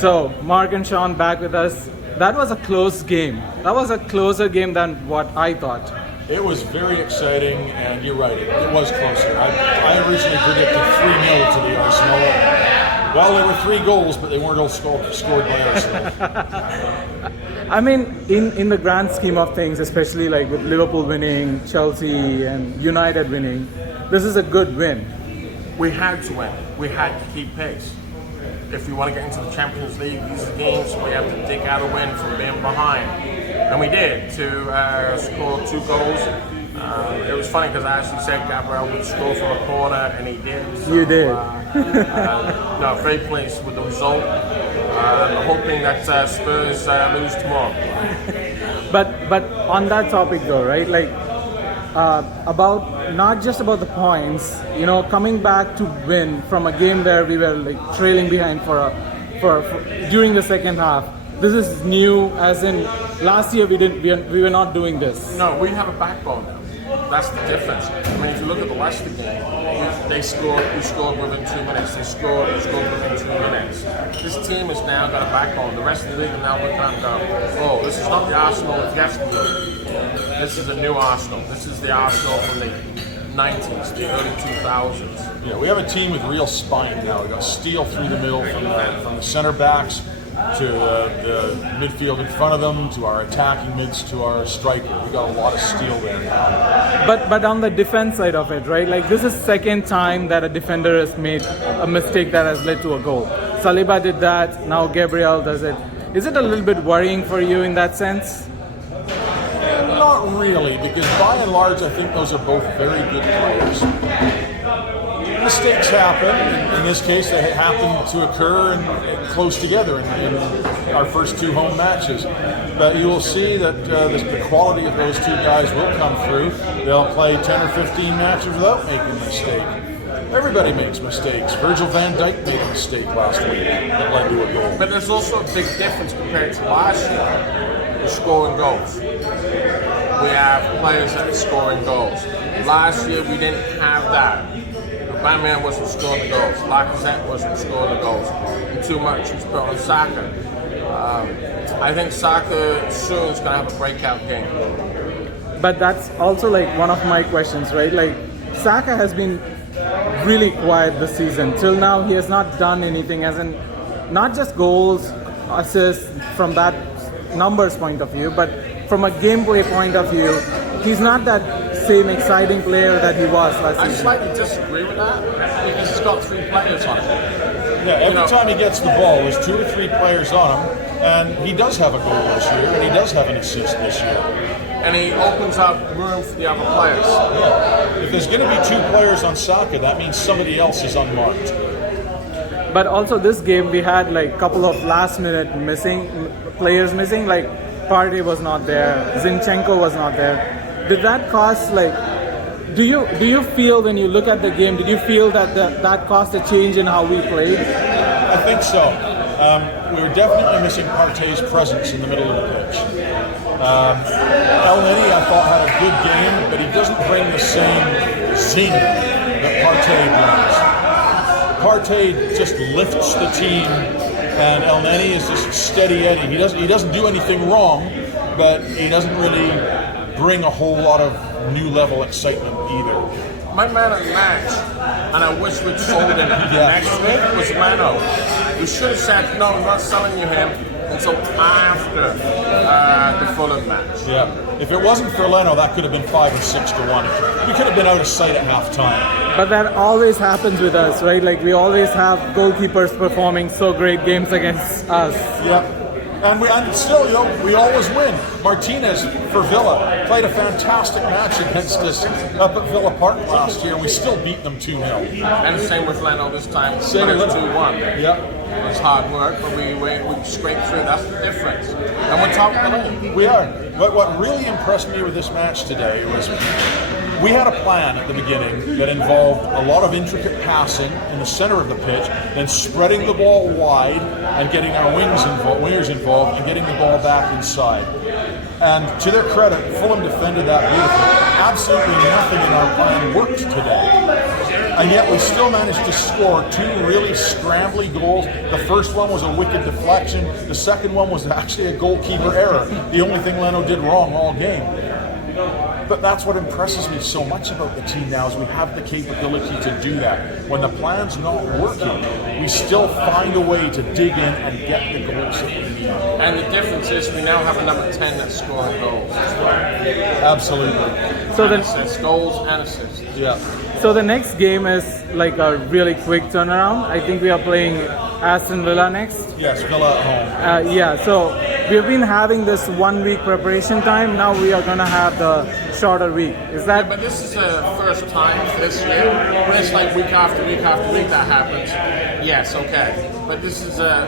So, Mark and Sean back with us. That was a close game. That was a closer game than what I thought. It was very exciting, and you're right, it was closer. I originally predicted 3-0 to the Arsenal. Well, there were 3 goals, but they weren't all scored by Arsenal. I mean, in the grand scheme of things, especially like with Liverpool winning, Chelsea and United winning, this is a good win. We had to win. We had to keep pace. If we want to get into the Champions League, these are games we have to dig out a win from being behind. And we did, to score 2 goals. It was funny because I actually said Gabriel would score from a corner, and he did. So, you did. No, very pleased with the result. Hoping that Spurs lose tomorrow. But on that topic though, right? Like about not just about the points, you know, coming back to win from a game where we were like trailing behind for during the second half. This is new, as in last year we were not doing this. No, we have a backbone now. That's the difference. I mean, if you look at the Leicester game, we scored within 2 minutes. We scored within 2 minutes. This team has now got a backbone. The rest of the league are now looking at and go, oh, this is not the Arsenal of yesterday. This is a new Arsenal. This is the Arsenal from the 90s, the early 2000s. Yeah, we have a team with real spine now. We've got steel through the middle from the center backs to the midfield in front of them, to our attacking mids, to our striker. We got a lot of steel there now. But on the defense side of it, right? Like this is second time that a defender has made a mistake that has led to a goal. Saliba did that. Now Gabriel does it. Is it a little bit worrying for you in that sense? Not really, because by and large, I think those are both very good players. Mistakes happen. In this case, they happen to occur and close together in our first 2 home matches. But you will see that the quality of those 2 guys will come through. They'll play 10 or 15 matches without making a mistake. Everybody makes mistakes. Virgil van Dijk made a mistake last week that led to a goal. But there's also a big difference compared to last year. We're scoring goals. We have players that are scoring goals. Last year we didn't have that. Batman wasn't scoring the goals. Lacazette wasn't scoring the goals. And too much was put on Saka. I think Saka soon is going to have a breakout game. But that's also like one of my questions, right? Like Saka has been really quiet this season. Till now, he has not done anything, as in not just goals, assists from that numbers point of view, but from a gameplay point of view, he's not that same exciting player that he was last season. I slightly disagree with that because he's got 3 players on him. Yeah, every time he gets the ball, there's 2 or 3 players on him, and he does have a goal this year, and he does have an assist this year. And he opens up room for the other players. Yeah. If there's going to be 2 players on Saka, that means somebody else is unmarked. But also this game, we had like a couple of last-minute players missing. Like Partey was not there, Zinchenko was not there. Did that cost like? Do you feel when you look at the game? Did you feel that caused a change in how we played? I think so. We were definitely missing Partey's presence in the middle of the pitch. Elneny, I thought, had a good game, but he doesn't bring the same zing that Partey brings. Partey just lifts the team, and Elneny is just steady Eddie. He doesn't do anything wrong, but he doesn't really bring a whole lot of new level excitement either. My man of the match, and I wish we'd sold him next week, was Leno. We should have said, no, we're not selling you him until after the Fulham match. Yeah. If it wasn't for Leno, that could have been 5 or 6 to 1. We could have been out of sight at half time. But that always happens with us, right? Like we always have goalkeepers performing so great games against us. Yeah. And still, you know, we always win. Martinez for Villa played a fantastic match against us up at Villa Park last year, and we still beat them 2-0. And the same with Leno this time. Same but with it's Leno. 2-1. Yeah. It was hard work, but we scraped through. That's the difference. And we're top of the league. We are. But what really impressed me with this match today was we had a plan at the beginning that involved a lot of intricate passing in the center of the pitch, then spreading the ball wide and getting our wingers involved and getting the ball back inside. And to their credit, Fulham defended that beautifully. Absolutely nothing in our plan worked today. and yet we still managed to score 2 really scrambly goals. The first one was a wicked deflection. The second one was actually a goalkeeper error. The only thing Leno did wrong all game. But that's what impresses me so much about the team now is we have the capability to do that. When the plan's not working, we still find a way to dig in and get the goals that we need. And the difference is we now have a number 10 that's scoring goals as well. Absolutely. So And assists, goals and assists. Yeah. So the next game is like a really quick turnaround. I think we are playing Aston Villa next. Yes, Villa at home. Yeah, so we've been having this 1 week preparation time. Now we are gonna have the shorter week. Is that? But this is the first time this year when it's like week after week after week that happens. Yes, okay. But this is the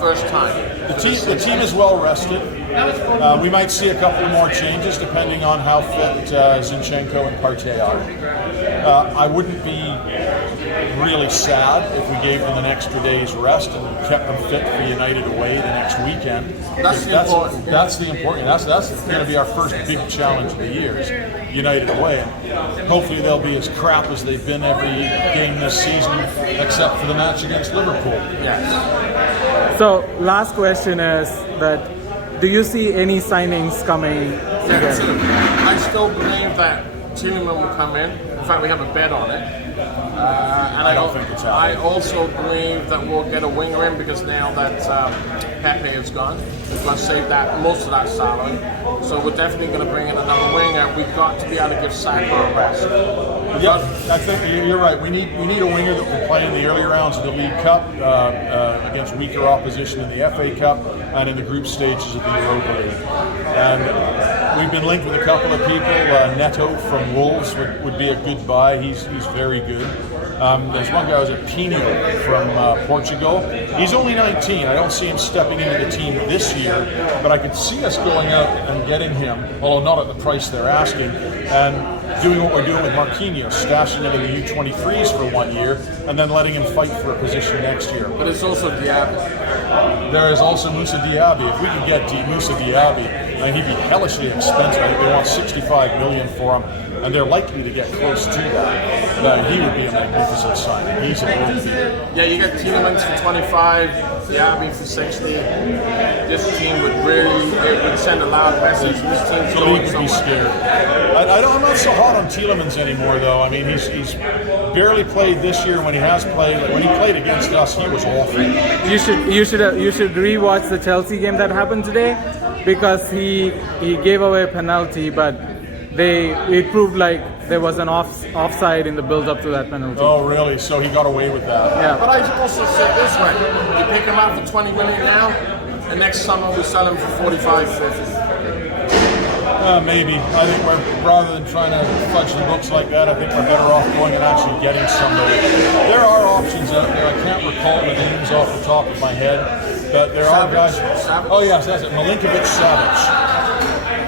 first time. The team is well rested. We might see a couple more changes depending on how fit Zinchenko and Partey are. I wouldn't be really sad if we gave them an extra day's rest and kept them fit for United away the next weekend. That's the important. That's the important. That's going to be our first big challenge of the year is United away. And hopefully they'll be as crap as they've been every game this season, except for the match against Liverpool. Yes. So last question is that do you see any signings coming? I still believe that Tielemans will come in. In fact, we have a bet on it. And I don't think it's happening. I also believe that we'll get a winger in because now that Pepe is gone, we've got to save most of that salary. So we're definitely going to bring in another winger. We've got to be able to give Saka a rest. Yeah, I think you're right. We need a winger that can play in the early rounds of the League Cup against weaker opposition in the FA Cup and in the group stages of the Europa League. And we've been linked with a couple of people. Neto from Wolves would be a good buy. He's very good. There's one guy who's at Pino from Portugal. He's only 19. I don't see him stepping into the team this year, but I could see us going out and getting him, although not at the price they're asking, and doing what we're doing with Marquinhos, stashing him in the U23s for 1 year, and then letting him fight for a position next year. But it's also Diaby. There is also Moussa Diaby. If we could get Moussa Diaby, he'd be hellishly expensive. I think they want 65 million for him, and they're likely to get close to that. He would be a magnificent signing. He's a world beater. Yeah, you get Tielemans for 25, Diaby for 60. This team would send a loud message. This team's The going league would be somewhere. scared. I'm not so hot on Tielemans anymore, though. I mean, he's barely played this year. When he has played, like when he played against us, he was awful. You should rewatch the Chelsea game that happened today because he gave away a penalty, but it proved like there was an offside in the build-up to that penalty. Oh, really? So he got away with that. Yeah. But I also say it this way: you pick him up for 20 million now, and next summer we sell him for 45, 50. Maybe. I think rather than trying to fudge the books like that, I think we're better off going and actually getting somebody. There are options out there. I can't recall the names off the top of my head, but there are guys. Savage? Oh yes, that's it. Milinkovic-Savic.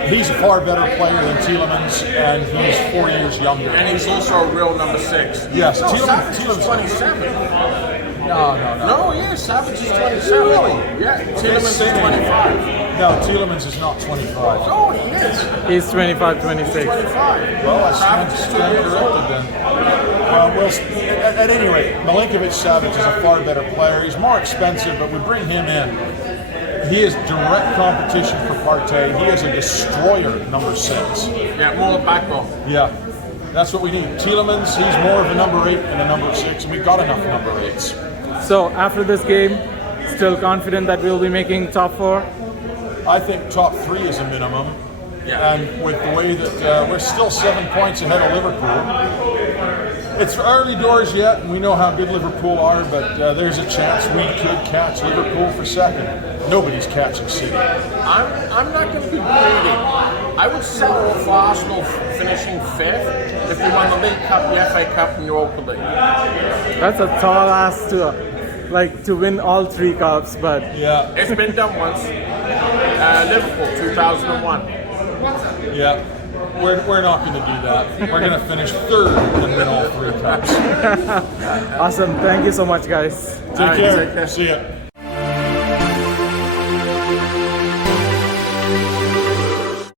He's a far better player than Tielemans, and he's 4 years younger. And he's also a real number 6. Yes, no, Tielemans is 27. No. No, yeah, Savage is 27. Really? Yeah, Tielemans is 25. No, Tielemans is not 25. Oh, he is. He's 25, 26. 25. Well, I Savage is 2 stand years old. corrected then. At any rate, Milinkovic-Savic is a far better player. He's more expensive, but we bring him in. He is direct competition for Partey. He is a destroyer, number 6. Yeah, more backbone. Yeah, that's what we need. Tielemans, he's more of a number 8 than a number 6, and we've got enough number 8s. So after this game, still confident that we'll be making top 4? I think top 3 is a minimum. Yeah. And with the way that we're still 7 points ahead of Liverpool, it's early doors yet, and we know how good Liverpool are, but there's a chance we could catch Liverpool for second. Nobody's catching City. I'm not going to be greedy. I would settle for Arsenal finishing 5th if we won the League Cup, the FA Cup, and the Europa League. That's a tall ask to win all 3 cups, but Yeah. It's been done once. Liverpool, 2001. Yeah, we're not going to do that. We're going to finish 3rd and win all 3 cups. awesome. Thank you so much, guys. Take All right, care. take care. See ya.